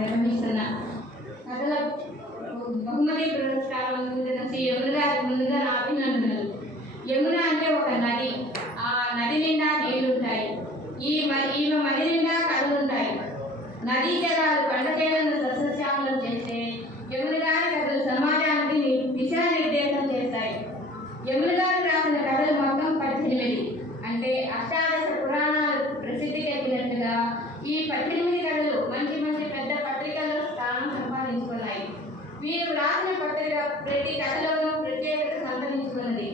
నిర్వహిస్తున్న కథల బహుమతి పురస్కారం అందుకున్న శ్రీ యమున గారికి ముందుగా నా అభినందనలు. యమున అంటే ఒక నది. ఆ నది నిండా నీళ్లుంటాయి. ఈమె మది నిండా కథలుంటాయి. నదీ జలాలు పంటచేలను సస్యశ్యామలం చేస్తే యమున గారి కథలు సమాజానికి దిశానిర్దేశం చేస్తాయి. యమున గారు రాసిన కథలు మొత్తం 18. అంటే అష్టాదశ పురాణాలు ప్రసిద్ధికెక్కినట్టుగా ఈ 18 కథలు మంచి మంచి పెద్ద పత్రికల్లో స్థానం సంపాదించుకున్నాయి. వీరు రాసిన పత్రిక ప్రతి కథలోనూ ప్రత్యేకత సంతరించుకున్నది.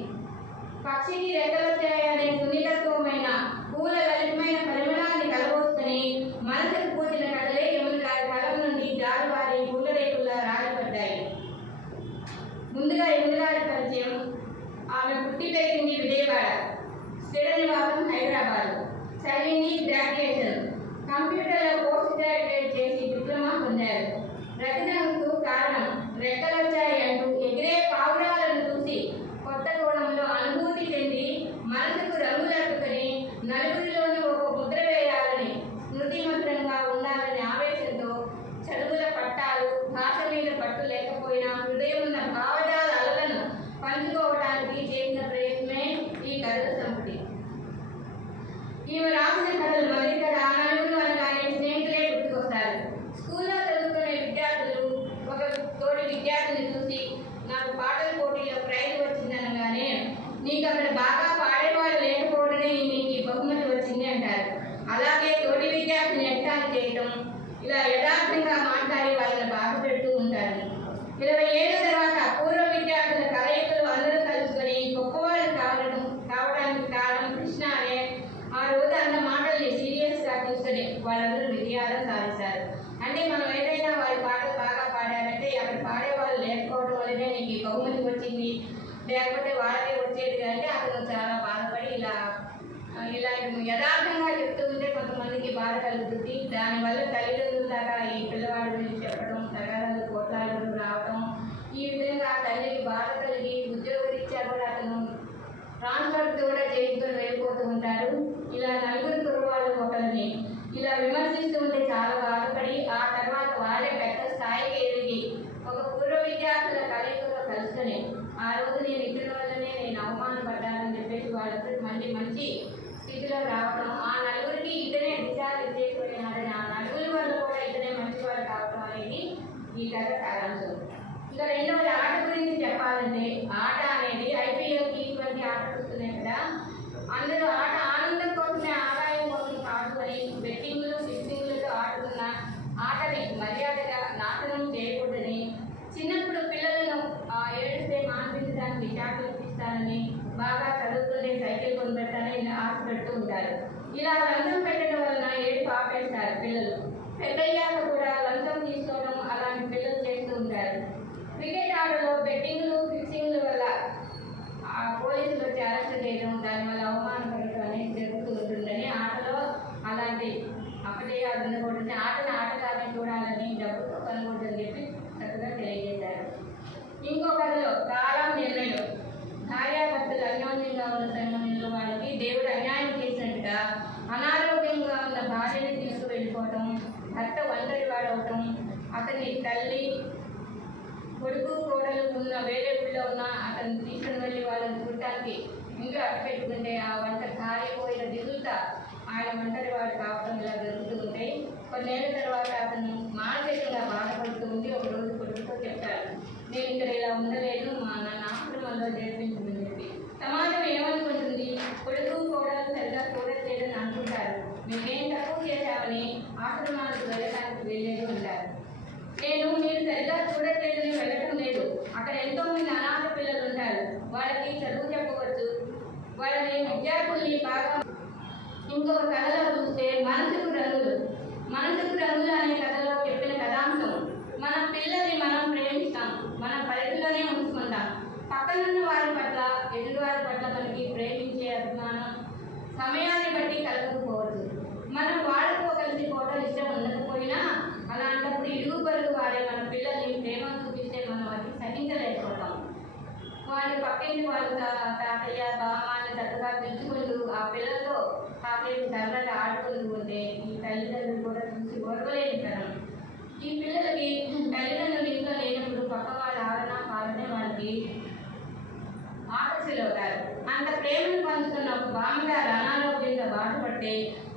పక్షికి రెక్కలొచ్చాయనే సున్నితత్వమైన పూల లలితమైన పరిమళాన్ని కలబోసుకుని మనసుకు పూచిన కథలే యమున గారి కలం నుండి జారువారి పూల రేకుల్లా రాలిపడ్డాయి. ముందుగా యమున గారి పరిచయం. ఆమె పుట్టి పెరిగింది విజయవాడ, స్థిర నివాసం హైదరాబాద్. చదివింది గ్రాడ్యుయేషన్, కంప్యూటర్లో పోస్ట్ గ్రాడ్యుయేట్ చేసి డిప్లొమా పొందారు. రచనకు కారణం రెక్కలొచ్చాయి అంటూ ఎగిరే పావురాలను చూసి కొత్త కోణంలో అనుభూతి చెంది మనసుకు రంగులట్టుకుని నలుగురిలోనూ ఒక ముద్ర వేయాలని, స్మృతిమంత్రంగా ఉండాలనే ఆవేశంతో చదువుల పట్టాలు, భాష మీద పట్టు లేకపోయినా హృదయం ఉన్న భావజాల అలలను పంచుకోవడానికి చేసిన ప్రయత్నమే ఈ కథల సంపుటి. ఈమె రాసిన కథలు మరింత నలుగురు అనగానే స్నేహితులే గుర్తుకొస్తారు. స్కూల్లో చదువుకునే విద్యార్థులు ఒక తోటి విద్యార్థిని చూసి నాకు పాటల పోటీలో ప్రైజ్ వచ్చిందనగానే నీకు అక్కడ బాగా పాడేవాళ్ళు లేకపోవడమే నీకు ఈ బహుమతి వచ్చింది అంటారు. అలాగే తోటి విద్యార్థిని ఎట్టాలు చేయటం, ఇలా యథార్థంగా మాట్లాడి వాళ్ళని బాధ పెడుతూ ఉంటారు. 20 ఏళ్ల తర్వాత పూర్వ విద్యార్థుల కలయికలు అందరూ కలుసుకొని గొప్పవాళ్ళు కావడానికి కారణం కృష్ణ అనే ఆ రోజు అన్న మాటల్ని సీరియస్గా తీసుకొని వాళ్ళందరూ విజయాలు సాధిస్తారు. అంటే మనం ఏదైనా వాళ్ళ పాటలు బాగా పాడారంటే అక్కడ పాడేవాళ్ళు లేకపోవడం వల్లనే నీకు ఈ బహుమతి వచ్చింది, లేకపోతే వాళ్ళకే వచ్చేది అంటే అతను చాలా బాధపడి ఇలా యథార్థంగా చెప్తూ ఉంటే కొంతమందికి బాధ కలుగుతుంది. దానివల్ల తల్లిదండ్రుల దాకా ఈ పిల్లవాడి గురించి చెప్పడం, తగాదాలు కోట్లాడలు రావడం, ఈ విధంగా తల్లికి బాధ కలిగి ఉద్యోగరీత్యా కూడా అతను ట్రాన్స్ఫర్ కూడా చేయించుకొని వెళ్ళిపోతూ ఉంటారు. ఇలా నలుగురు కుర్రవాళ్ళు ఒకరిని ఇలా విమర్శిస్తూ ఉంటే చాలా బాధపడి ఆ తర్వాత వాళ్ళే పెద్ద స్థాయికి ఎదిగి ఒక పూర్వ విద్యార్థుల కలయికలో కలుసుకొని ఆ రోజు నేను ఇతరుల వల్లనే నేను అవమానపడ్డానని చెప్పేసి వాళ్ళందరూ మళ్ళీ మంచి స్థితిలో రావడం, ఆ నలుగురికి ఇతనే దిశానిర్దేశమైనాడని, ఆ నలుగురి వల్ల కూడా ఇతనే మంచివాడు కావడం అనేది ఈ కథ సారాంశం. ఇంకా రెండవది ఆట గురించి చెప్పాలంటే, ఆట అనేది IPL T20 ఆటలు వస్తున్నాయి కదా, అందరూ ఆట ఆనందం కోసమే ఆదాయం కోసం కాదు అని బెట్టింగ్లు ఫిక్సింగ్లతో ఆడుతున్న ఆటని మర్యాదగా నాశనం చేయకూడదని, చిన్నప్పుడు పిల్లలను ఏడిస్తే మాన్పించడానికి చాకులు ఇస్తానని, బాగా చదువుతుంటే సైకిల్ కొనిపెట్టాలని ఆశ పెడుతూ ఉంటారు. ఇలా లంచం పెట్టడం వలన ఏడుపు ఆపేస్తారు పిల్లలు. పెద్దయ్యాక కూడా లంచం తీసుకోవడం అలాంటి పిల్లలు చేస్తూ ఉంటారు. క్రికెట్ ఆటలో బెట్టింగ్లు ఫిక్సింగ్ల వల్ల పోలీసులు వచ్చి అరెస్ట్ చేయడం, దానివల్ల అవమానపడటం అనేది జరుగుతూ ఉంటుందని, ఆటలో అలాంటి అపజయాలు ఉండకూడదని, ఆటను ఆటగానే చూడాలని, డబ్బుతో కనుగొట్టని చెప్పి చక్కగా తెలియజేశారు. ఇంకో కథలో కాలం నిర్ణయం. భార్యాభర్తలు అన్యోన్యంగా ఉన్న సమయంలో వాళ్ళకి దేవుడు అన్యాయం చేసినట్టుగా అనారోగ్యంగా ఉన్న భార్యని తీసుకువెళ్ళిపోవటం, భర్త ఒంటరి వాడవటం, అతని తల్లి కొడుకు కోడలు ఉన్న వేరే ఊళ్ళో ఉన్న అతను తీసుకుని వెళ్ళి వాళ్ళని చూడటానికి ఇంట్లో అట్టపెట్టుకుంటే ఆ వంట కాలిపోయిన దిగులుతా ఆయన ఒంటరి వాడు కావడం ఇలా జరుగుతూ ఉంటాయి. కొన్నేళ్ల తర్వాత అతను మానసికంగా బాధపడుతూ ఉండి ఒకరోజు కొడుకుతో చెప్తారు, నేను ఇక్కడ ఇలా ఉండలేను, నన్ను ఆశ్రమంలో చేర్పించమని చెప్పి. సమాజం ఏమనుకుంటుంది, కొడుకు కోడలు సరిగా చూడట్లేదని అనుకుంటారు, మేమేం తక్కువ చేశామని ఆశ్రమానికి వెళ్ళడానికి వెళ్ళేది ఉంటారు. మీరు సరిగా చూడట్లేదని వెళ్ళటం లేదు, అక్కడ ఎంతోమంది అనాథ పిల్లలు ఉంటారు, వాళ్ళకి చదువు చెప్పవచ్చు, వాళ్ళని విద్యార్థుల్ని బాగా. ఇంకొక కథలో చూస్తే మనసుకు రంగులు అనే కథలో చెప్పిన కథాంశం, మన పిల్లల్ని మనం ప్రేమిస్తాం, మన పరిధిలోనే ఉంచుకుంటాం, పక్కనున్న వారి పట్ల ఎదురువారి పట్ల మనకి ప్రేమించే అభిమానం సమయాన్ని బట్టి కలగకపోవచ్చు. మనం వాళ్ళతో కలిసిపోవడం ఇష్టం ఉండకపోయినా అలాంటప్పుడు ఇరుగు పొరుగు వారే మన పిల్లల్ని ప్రేమ చూపిస్తే మనం అది సహించలేకపోతాం. వాళ్ళు పక్కింటి వాళ్ళు తాతయ్య బామ్మాని చక్కగా పిలుచుకుంటూ ఆ పిల్లలతో కాసేపు సరదాగా ఆడుకుంటూ ఉంటే ఈ తల్లిదండ్రులు కూడా చూసి ఓర్వలేని తరం. ఈ ఇష్టపడితే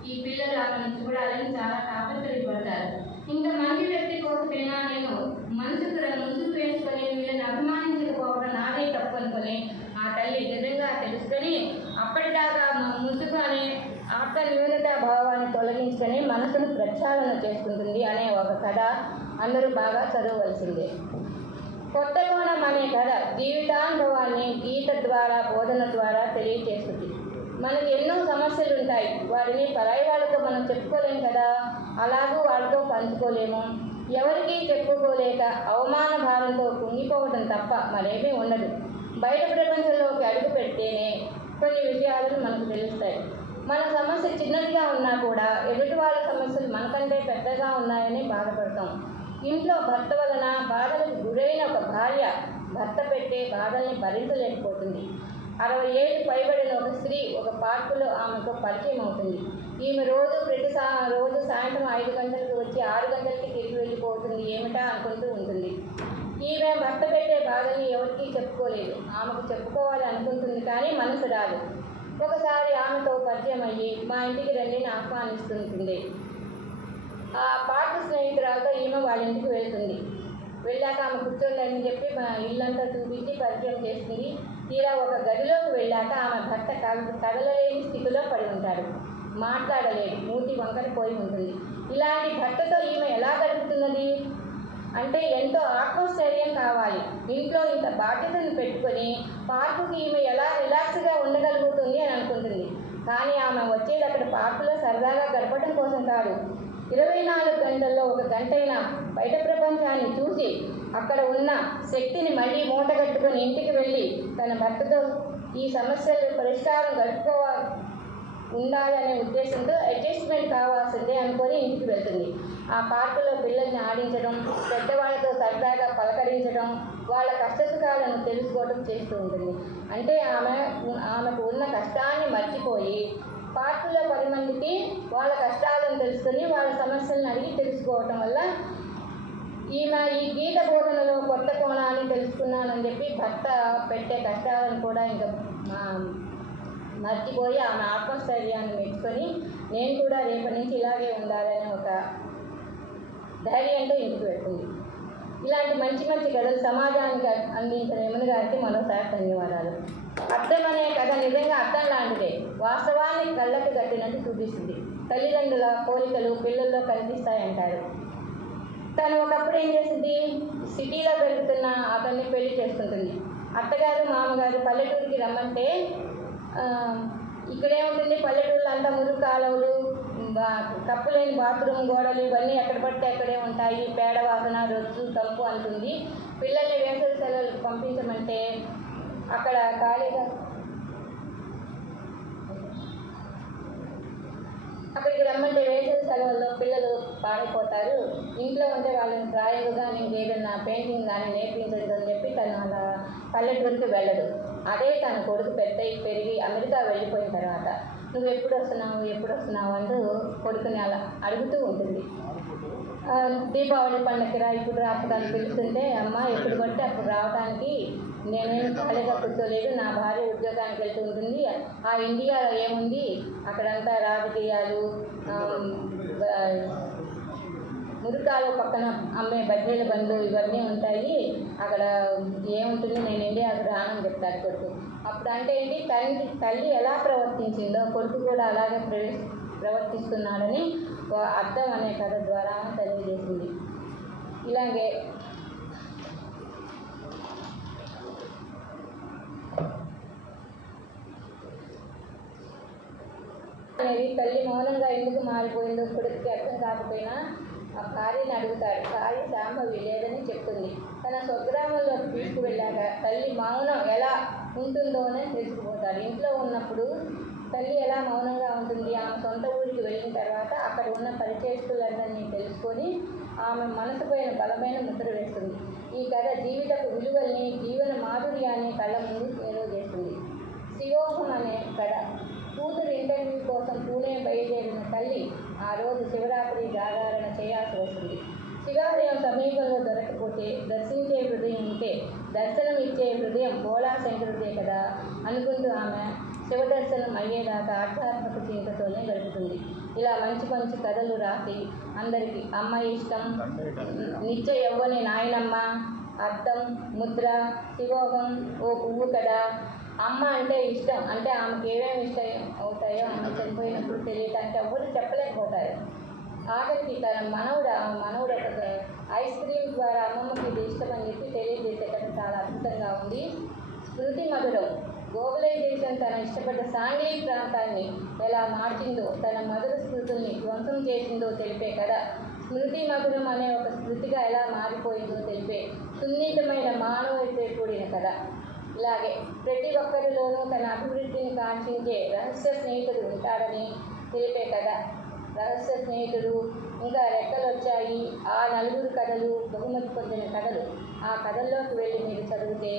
ఈ పిల్లలు ఆమెను చూడాలని చాలా తాపత్రయపడతారు. ఇంత మంచి వ్యక్తి కోసమైనా నేను మనసుకు వేసుకొని వీళ్ళని అభిమానించకపోవడం నాదే తప్పు అనుకొని ఆ తల్లి నిజంగా తెలుసుకొని అప్పటిదాకా ముసుగు అనే ఆత్మ న్యూనతా భావాన్ని తొలగించుకొని మనసును ప్రక్షాళన చేసుకుంటుంది అనే ఒక కథ అందరూ బాగా చదవవలసిందే. కొత్త కోణం అనే కథ జీవితానుభవాన్ని గీత ద్వారా బోధన ద్వారా తెలియచేస్తుంది. మనకు ఎన్నో సమస్యలు ఉంటాయి, వాటిని పరాయి వాళ్ళతో మనం చెప్పుకోలేము కదా, అలాగూ వాళ్ళతో పంచుకోలేము. ఎవరికీ చెప్పుకోలేక అవమాన భారంతో కుంగిపోవడం తప్ప మరేమీ ఉండదు. బయట ప్రపంచంలోకి అడుగు పెడితేనే కొన్ని విషయాలను మనకు తెలుస్తాయి. మన సమస్య చిన్నదిగా ఉన్నా కూడా ఎదుటి వాళ్ళ సమస్యలు మనకంటే పెద్దగా ఉన్నాయని బాధపడతాం. ఇంట్లో భర్త వలన బాధలకు గురైన ఒక భార్య భర్త పెట్టే బాధల్ని భరించలేకపోతుంది. 60 ఏళ్ళు పైబడిన ఒక స్త్రీ ఒక పార్కులో ఆమెకు పరిచయం అవుతుంది. ఈమె రోజు సాయంత్రం 5 గంటలకు వచ్చి 6 గంటలకి తిరిగి వెళ్ళిపోతుంది. ఏమిటా అనుకుంటూ ఉంటుంది. ఈమె భర్త పెట్టే బాధల్ని ఎవరికీ చెప్పుకోలేదు. ఆమెకు చెప్పుకోవాలి అనుకుంటుంది కానీ మనసు రాదు. ఒకసారి ఆమెతో పరిచయం అయ్యి మా ఇంటికి రండి ఆహ్వానిస్తుంటుంది. ఆ పార్కు స్నేహితురాలతో ఈమె వాళ్ళ ఇంటికి వెళ్తుంది. వెళ్ళాక ఆమె కూర్చోండి చెప్పి మా ఇల్లంతా చూపించి పరిచయం చేస్తుంది. తీరా ఒక గదిలోకి వెళ్ళాక ఆమె భర్త కదలలేని స్థితిలో పడి ఉంటాడు. మాట్లాడలేడు, మూతి వంకర పోయి ఉంటుంది. ఇలాంటి భర్తతో ఈమె ఎలా గడుపుతున్నది అంటే ఎంతో ఆత్మస్థైర్యం కావాలి. ఇంట్లో ఇంత బాధ్యతను పెట్టుకొని పార్కుకి ఈమె ఎలా రిలాక్స్గా ఉండగలుగుతుంది అని అనుకుంటుంది. కానీ ఆమె వచ్చేది అక్కడ పార్కులో సరదాగా గడపడం కోసం కాదు. 24 గంటల్లో 1 గంటైనా బయట ప్రపంచాన్ని చూసి అక్కడ ఉన్న శక్తిని మళ్ళీ మూటగట్టుకొని ఇంటికి వెళ్ళి తన భర్తతో ఈ సమస్యలు పరిష్కారం ఉండాలనే ఉద్దేశంతో అడ్జస్ట్మెంట్ కావాల్సిందే అనుకొని ఇంటికి వెళ్తుంది. ఆ పార్కులో పిల్లల్ని ఆడించడం, పెద్దవాళ్ళతో సరదాగా పలకరించడం, వాళ్ళ కష్టసుఖాలను తెలుసుకోవడం చేస్తూ ఉంటుంది. అంటే ఆమెకు ఉన్న కష్టాన్ని మర్చిపోయి పార్కులో 10 మందికి వాళ్ళ కష్టాలను తెలుసుకొని వాళ్ళ సమస్యలను అడిగి తెలుసుకోవటం వల్ల ఈమె ఈ గీత బోధనలో కొత్త కోణాన్ని తెలుసుకున్నానని చెప్పి భర్త పెట్టే కష్టాలను కూడా ఇంకా మర్చిపోయి ఆమె ఆత్మస్థైర్యాన్ని మెచ్చుకొని నేను కూడా రేపటి నుంచి ఇలాగే ఉండాలనే ఒక ధైర్యంతో ఇంటికి వెళ్తుంది. ఇలాంటి మంచి కథలు సమాజానికి అందించిన యమున గారికి మరోసారి ధన్యవాదాలు. అర్థం అనే కథ నిజంగా అర్థం లాంటిదే. వాస్తవాన్ని కళ్ళకు కట్టినట్టు చూపిస్తుంది. తల్లిదండ్రుల పోలికలు పిల్లల్లో కనిపిస్తాయంటారు. తను ఒకప్పుడు ఏం చేసింది, సిటీలో పెరుగుతున్న అతన్ని పెళ్లి చేసుకుంటుంది. అత్తగారు మామగారు పల్లెటూరికి రమ్మంటే ఇక్కడేముంటుంది, పల్లెటూరులో అంతా మురుగు కాలువలు, కప్పులేని బాత్రూమ్ గోడలు ఇవన్నీ ఎక్కడ పడితే అక్కడే ఉంటాయి, పేడ వాసన రొచ్చు కంపు అంటుంది. పిల్లల్ని వేసవి సెలవులకు పంపించమంటే అక్కడ ఖాళీగా అక్కడికి రమ్మంటే వేసవి సెలవుల్లో పిల్లలు పాడైపోతారు, ఇంట్లో ఉంటే వాళ్ళని డ్రాయింగ్ కానీ ఇంకేదన్నా పెయింటింగ్ కానీ నేర్పించదు అని చెప్పి తను అలా పల్లెటూరికి వెళ్ళడు. అదే తన కొడుకు పెరిగి అమెరికా వెళ్ళిపోయిన తర్వాత నువ్వు ఎప్పుడు వస్తున్నావు అంటూ కొడుకుని అలా అడుగుతూ ఉంటుంది. దీపావళి పండగకి ఇప్పుడు రావడానికి పిలుస్తుంటే అమ్మ ఎప్పుడు పడితే అప్పుడు రావడానికి నేనేం ఖాళీగా కూర్చోలేదు, నా భార్య ఉద్యోగానికి వెళ్తూ ఉంటుంది. ఆ ఇండియాలో ఏముంది, అక్కడంతా రాజకీయాలు, మురికాలు పక్కన అమ్మే బజ్జీల బండ్లు ఇవన్నీ ఉంటాయి, అక్కడ ఏముంటుంది, నేను ఇండియాకు రానని చెప్తాడు కొడుకు. అప్పుడు అంటే ఏంటి, తల్లి ఎలా ప్రవర్తించిందో కొడుకు కూడా అలాగే ప్రవర్తిస్తున్నాడని అర్థం అనే కథ ద్వారా తెలియజేసింది. ఇలాగే అనేది తల్లి మౌనంగా ఎందుకు మారిపోయిందో కొడుకుకి అర్థం కాకపోయినా ఆ భార్యని అడుగుతాడు. భార్య శాంభవి లేదని చెప్తుంది. తన స్వగ్రామంలో తీసుకువెళ్ళాక తల్లి మౌనం ఎలా ఉంటుందోనే తెలుసుకుపోతాడు. ఇంట్లో ఉన్నప్పుడు తల్లి ఎలా మౌనంగా ఉంటుంది, ఆమె సొంత ఊరికి వెళ్ళిన తర్వాత అక్కడ ఉన్న పరిచయస్తులందరినీ తెలుసుకొని ఆమె మనసుపైన బలమైన ముద్ర వేస్తుంది. ఈ కథ జీవితపు విలువల్ని, జీవన మాధుర్యాన్ని కళ్ళ ముందు నిలవజేస్తుంది. శివోహం అనే కథ. కూతురు ఇంటర్వ్యూ కోసం పూణే బయలుదేరిన తల్లి ఆ రోజు శివరాత్రి జాగరణ చేయాల్సి వస్తుంది. శివాలయం సమీపంలో దొరకపోతే దర్శించే హృదయం ఉంటే దర్శనం ఇచ్చే హృదయం బోళా శంకరుడే కదా అనుకుంటూ ఆమె శివదర్శనం అయ్యేదాకా ఆధ్యాత్మిక చింతతోనే గడుపుతుంది. ఇలా మంచి మంచి కథలు రాసి అందరికీ అమ్మ ఇష్టం, నిత్య యవ్వని నాయనమ్మ, అర్థం, ముద్ర, శివోగం, ఓ పువ్వు కథ, అమ్మ అంటే ఇష్టం అంటే ఆమెకి ఏమేమి ఇష్టం అవుతాయో అమ్మ చనిపోయినప్పుడు తెలియటానికి ఎవరు చెప్పలేకపోతారు. ఆఖరికి తన మనవుడు ఒక ఐస్ క్రీమ్ ద్వారా అమ్మమ్మకి ఇది ఇష్టమని చెప్పి తెలియజేసే కథ చాలా అద్భుతంగా ఉంది. స్మృతి మధురం, గ్లోబలైజేషన్ తన ఇష్టపడ్డ సాంఘిక ప్రాంతాన్ని ఎలా మార్చిందో, తన మధుర స్మృతుల్ని ధ్వంసం చేసిందో తెలిపే కథ. స్మృతి మధురం అనే ఒక స్మృతిగా ఎలా మారిపోయిందో తెలిపే సున్నితమైన మానవుడితో కూడిన కథ. ఇలాగే ప్రతి ఒక్కరిలోనూ తన అభివృద్ధిని కాంక్షించే రహస్య స్నేహితుడు ఉంటాడని తెలిపే కథ. రహస్య స్నేహితుడు, ఇంకా రెక్కలు వచ్చాయి, ఆ నలుగురు కథలు బహుమతి పొందిన కథలు. ఆ కథల్లోకి వెళ్ళి మీరు చదివితే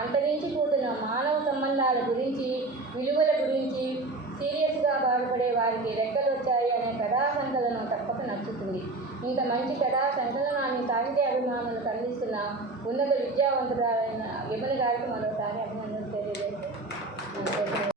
అంతరించిపోతున్న మానవ సంబంధాల గురించి, విలువల గురించి, సీరియస్గా బాధపడే వారికి రెక్కలు వచ్చాయి అనే కథా సంకలనం తప్పక నచ్చుతుంది. ఇంత మంచి కథా సంకలనాన్ని సాహిత్య అభిమానులకు అందిస్తున్న ఉన్నత విద్యావంతురాలైన యమున గారికి మరోసారి అభినందనలు తెలియజేస్తాను.